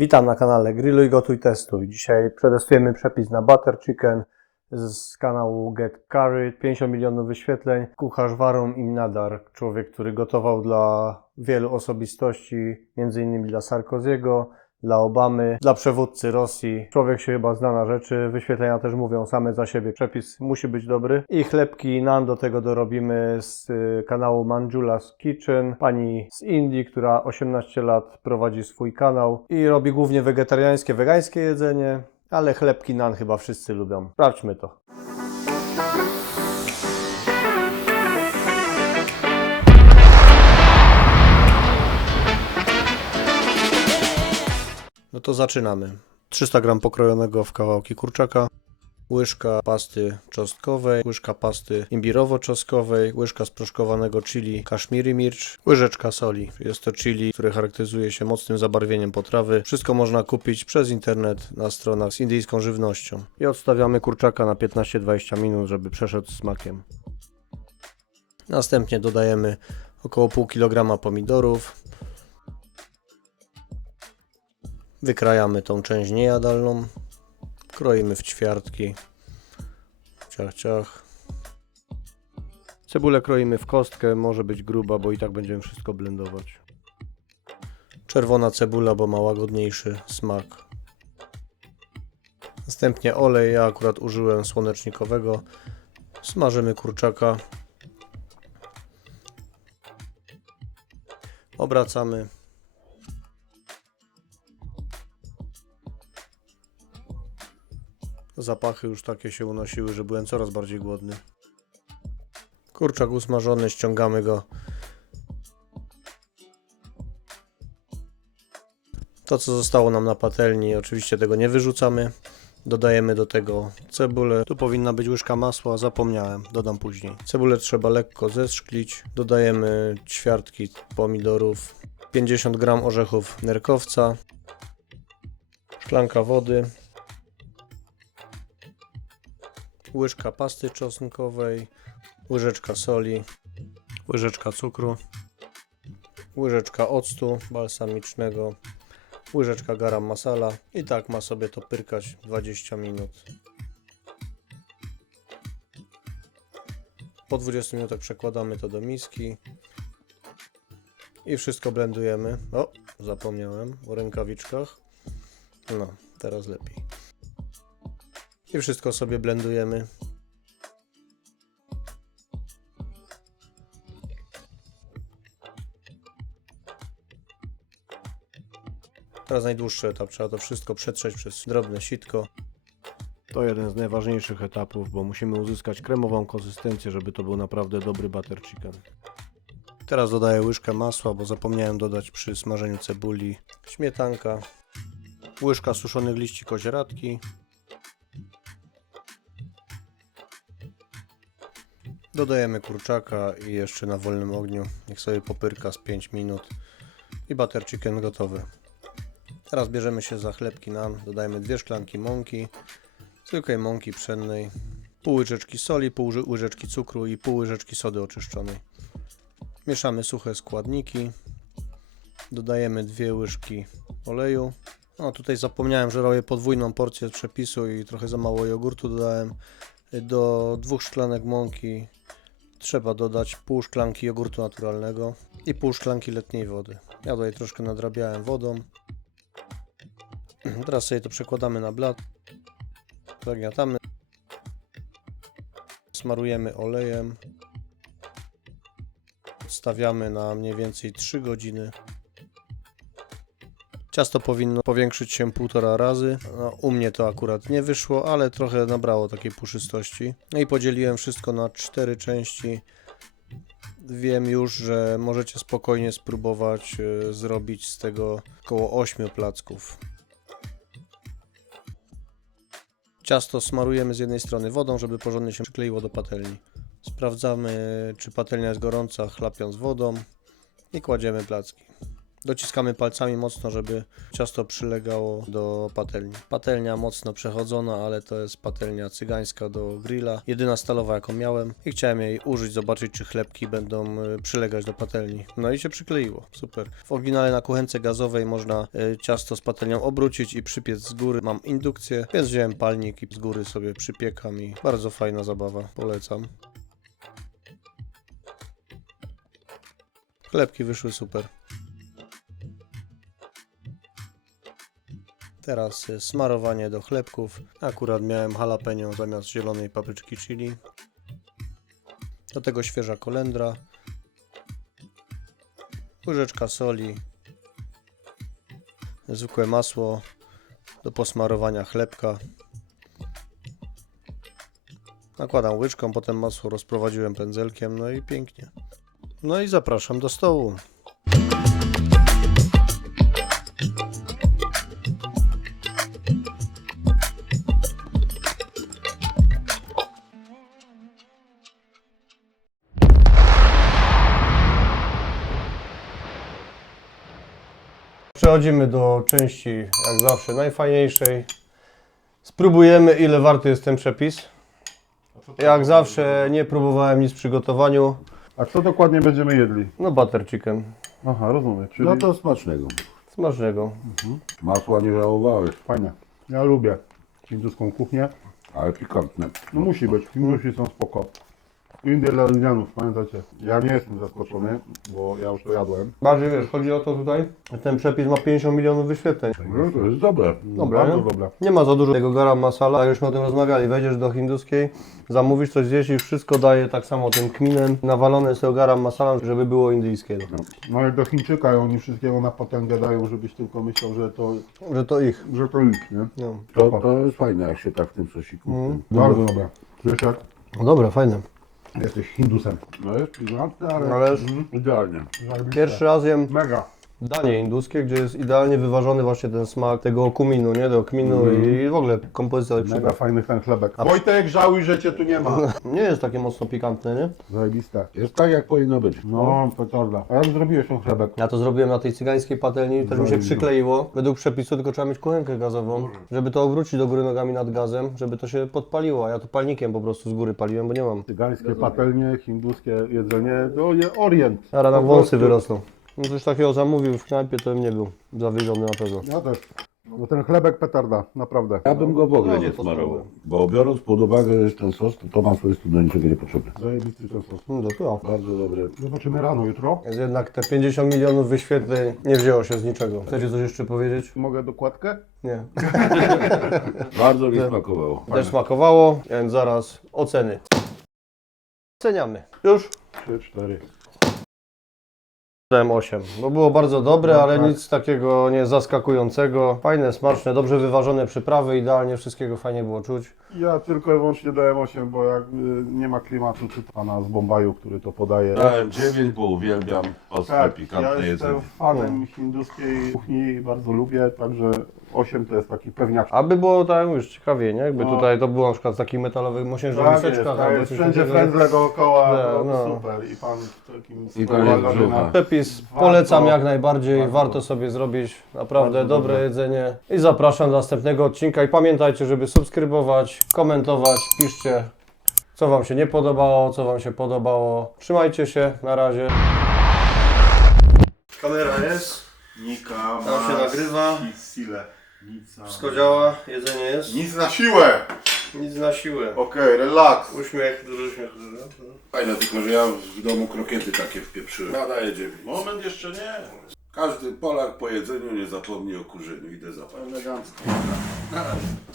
Witam na kanale Grilluj, Gotuj, Testuj. Dzisiaj przetestujemy przepis na butter chicken z kanału Get Curry. 50 milionów wyświetleń. Kucharz Warum Im Nadar, człowiek, który gotował dla wielu osobistości, m.in. dla Sarkozy'ego, dla Obamy, dla przywódcy Rosji. Człowiek się chyba zna na rzeczy, wyświetlenia też mówią same za siebie. Przepis musi być dobry. I chlebki naan do tego dorobimy z kanału Manjula's Kitchen. Pani z Indii, która 18 lat prowadzi swój kanał i robi głównie wegetariańskie, wegańskie jedzenie, ale chlebki naan chyba wszyscy lubią. Sprawdźmy to. No to zaczynamy. 300 g pokrojonego w kawałki kurczaka, łyżka pasty czosnkowej, łyżka pasty imbirowo-czosnkowej, łyżka sproszkowanego chili kashmiri mirch, łyżeczka soli. Jest to chili, które charakteryzuje się mocnym zabarwieniem potrawy. Wszystko można kupić przez internet na stronach z indyjską żywnością. I odstawiamy kurczaka na 15-20 minut, żeby przeszedł smakiem. Następnie dodajemy około pół kg pomidorów. Wykrajamy tą część niejadalną, kroimy w ćwiartki, ciach, ciach. Cebulę kroimy w kostkę, może być gruba, bo i tak będziemy wszystko blendować. Czerwona cebula, bo ma łagodniejszy smak. Następnie olej, ja akurat użyłem słonecznikowego. Smażymy kurczaka. Obracamy. Zapachy już takie się unosiły, że byłem coraz bardziej głodny. Kurczak usmażony, ściągamy go. To, co zostało nam na patelni, oczywiście tego nie wyrzucamy. Dodajemy do tego cebulę. Tu powinna być łyżka masła, zapomniałem, dodam później. Cebulę trzeba lekko zeszklić. Dodajemy ćwiartki pomidorów, 50 g orzechów nerkowca, szklanka wody, łyżka pasty czosnkowej, łyżeczka soli, łyżeczka cukru, łyżeczka octu balsamicznego, łyżeczka garam masala i tak ma sobie to pyrkać 20 minut. Po 20 minutach przekładamy to do miski i wszystko blendujemy. O, zapomniałem o rękawiczkach. No, teraz lepiej. I wszystko sobie blendujemy. Teraz najdłuższy etap, trzeba to wszystko przetrzeć przez drobne sitko. To jeden z najważniejszych etapów, bo musimy uzyskać kremową konsystencję, żeby to był naprawdę dobry butter chicken. Teraz dodaję łyżkę masła, bo zapomniałem dodać przy smażeniu cebuli. Śmietanka, łyżka suszonych liści kozieradki. Dodajemy kurczaka i jeszcze na wolnym ogniu, niech sobie popyrka z 5 minut i butter chicken gotowy. Teraz bierzemy się za chlebki naan, dodajemy 2 szklanki mąki, zwykłej mąki pszennej, pół łyżeczki soli, pół łyżeczki cukru i pół łyżeczki sody oczyszczonej. Mieszamy suche składniki, dodajemy 2 łyżki oleju. No tutaj zapomniałem, że robię podwójną porcję z przepisu i trochę za mało jogurtu dodałem. Do 2 szklanek mąki trzeba dodać pół szklanki jogurtu naturalnego i pół szklanki letniej wody. Ja tutaj troszkę nadrabiałem wodą. Teraz sobie to przekładamy na blat. Zagniatamy. Smarujemy olejem. Odstawiamy na mniej więcej 3 godziny. Ciasto powinno powiększyć się 1,5 razy. No, u mnie to akurat nie wyszło, ale trochę nabrało takiej puszystości. No i podzieliłem wszystko na 4 części. Wiem już, że możecie spokojnie spróbować zrobić z tego około 8 placków. Ciasto smarujemy z jednej strony wodą, żeby porządnie się przykleiło do patelni. Sprawdzamy, czy patelnia jest gorąca, chlapiąc wodą i kładziemy placki. Dociskamy palcami mocno, żeby ciasto przylegało do patelni. Patelnia mocno przechodzona, ale to jest patelnia cygańska do grilla. Jedyna stalowa jaką miałem i chciałem jej użyć, zobaczyć czy chlebki będą przylegać do patelni. No i się przykleiło, super. W oryginale na kuchence gazowej można ciasto z patelnią obrócić i przypiec z góry. Mam indukcję, więc wziąłem palnik i z góry sobie przypiekam i bardzo fajna zabawa, polecam. Chlebki wyszły super. Teraz smarowanie do chlebków. Akurat miałem jalapeno zamiast zielonej papryczki chili. Do tego świeża kolendra. Łyżeczka soli. Zwykłe masło do posmarowania chlebka. Nakładam łyczką, potem masło rozprowadziłem pędzelkiem, no i pięknie. No i zapraszam do stołu. Przechodzimy do części, jak zawsze, najfajniejszej. Spróbujemy, ile warty jest ten przepis. Jak zawsze nie próbowałem nic w przygotowaniu. A co dokładnie będziemy jedli? No butter chicken. Aha, rozumiem. Czyli No to smacznego. Smacznego. Masła nie żałowałeś, fajne. Ja lubię hinduską kuchnię. ale pikantne. No musi być. Hindusi są spoko. Indie dla Indianów, pamiętacie? Ja nie jestem zaskoczony, bo ja już to jadłem. Bardziej wiesz, chodzi o to tutaj, że ten przepis ma 50 milionów wyświetleń. No to jest dobre. Dobra, Bardzo nie? dobre. Nie ma za dużo tego garam masala, jak żeśmy o tym rozmawiali, wejdziesz do hinduskiej, zamówisz coś zjeść i wszystko daje tak samo tym kminem, nawalone jest tego garam masala, żeby było indyjskie. No jak do Chińczyka i oni wszystkiego na potęgę dają, żebyś tylko myślał, że to ich, Że to ich. nie? No. To jest fajne, jak się tak w tym sosiku. Bardzo dobre. Krzysiek, No dobre, fajne. jesteś Hindusem. No jest pikantne, ale Ależ idealnie. pierwszy raz jem Mega. danie induskie, gdzie jest idealnie wyważony właśnie ten smak tego kuminu, nie? Do kminu i w ogóle kompozycja tak Mega przyda. fajny ten chlebek. Wojtek, żałuj, że cię tu nie ma. Nie jest takie mocno pikantne, nie? Zajebiste. Jest tak, jak powinno być. No, petarda. A jak zrobiłeś ten chlebek? Ja to zrobiłem na tej cygańskiej patelni, też mi się przykleiło. Według przepisu tylko trzeba mieć kuchenkę gazową, żeby to obrócić do góry nogami nad gazem, żeby to się podpaliło, a ja to palnikiem po prostu z góry paliłem, bo nie mam. Cygańskie patelnie, hinduskie jedzenie, to jest Orient. Zaraz nam Po wąsy prostu. wyrosną. No coś takiego zamówił w knajpie, to bym nie był zawiedziony na pewno. Ja też. No ten chlebek petarda, naprawdę. Ja bym go w ogóle No, nie to smarował. spróbuję. Bo biorąc pod uwagę, że ten sos, to masło jest tu do niczego niepotrzebne. Zajebisty ten sos. No to ja. Bardzo dobre. Zobaczymy rano, jutro. Więc jednak te 50 milionów wyświetleń nie wzięło się z niczego. Chcecie coś jeszcze powiedzieć? Mogę dokładkę? Nie. Bardzo mi smakowało. Też smakowało, więc zaraz oceny. Oceniamy. Już? 3, 4. Dałem 8, bo było bardzo dobre, ale nic takiego nie zaskakującego. Fajne, smaczne, dobrze wyważone przyprawy, idealnie wszystkiego fajnie było czuć. Ja tylko i wyłącznie dałem 8, bo jak nie ma klimatu czy pana z Bombaju, który to podaje. Dałem 9, bo uwielbiam ostre, Tak, ja pikantne jestem jedzenie. fanem hinduskiej kuchni i bardzo lubię, także 8 to jest taki pewniak. Aby było tak już ciekawie, nie? Jakby No. tutaj to było na przykład z takich metalowych mosiężnych Tak jest, miseczkach, tak albo jest. coś Wszędzie takiego. frędzle dookoła, Tak, no, no. super. I pan w takim I to jest brzucha. Przepis polecam jak najbardziej, Warto. warto sobie zrobić naprawdę Bardzo dobre dobre. jedzenie. I zapraszam do następnego odcinka i pamiętajcie, żeby subskrybować, komentować, piszcie co Wam się nie podobało, co Wam się podobało. Trzymajcie się, na razie. Kamera jest, Nika, tam się nagrywa, sile. Nic na... wszystko działa, jedzenie jest, Nic na siłę! nic na siłę. Okej, relaks. Uśmiech, dużo śmiechu. Fajne, tylko że ja w domu krokiety takie wpieprzyłem. Daję 9. Moment jeszcze nie. Każdy Polak po jedzeniu nie zapomni o kurzeniu. Idę zapalić. Elegancko.